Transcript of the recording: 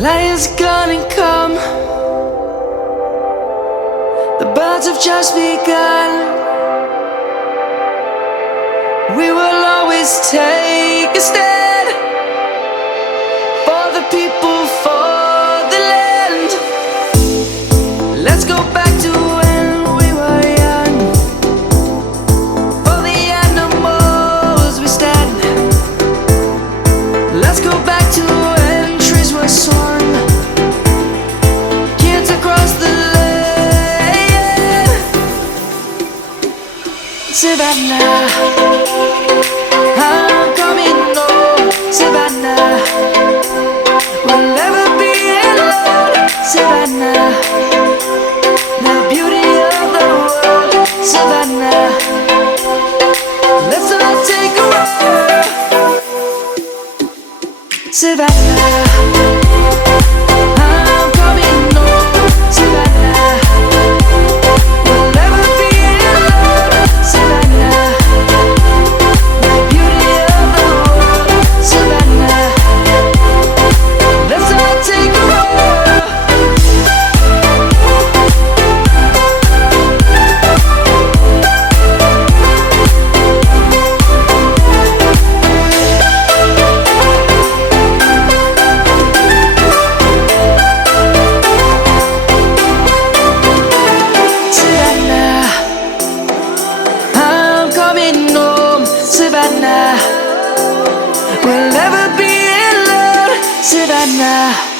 light is gonna come. The birds have just begun. We will always take a stand for the people, for the land. Let's go back to when we were young. For the animals we stand. Let's go back to when trees were swung. Kids across the land. Savannah, I'm coming home. Savannah, we'll never be alone. Savannah, the beauty of the world. Savannah, let's all take a ride. Savannah, I'm coming home. Savannah, we'll never be alone. Savannah, the beauty of the world. Savannah, let's all take a ride. Savannah, I'm coming home. Savannah, we'll never be alone. Savannah.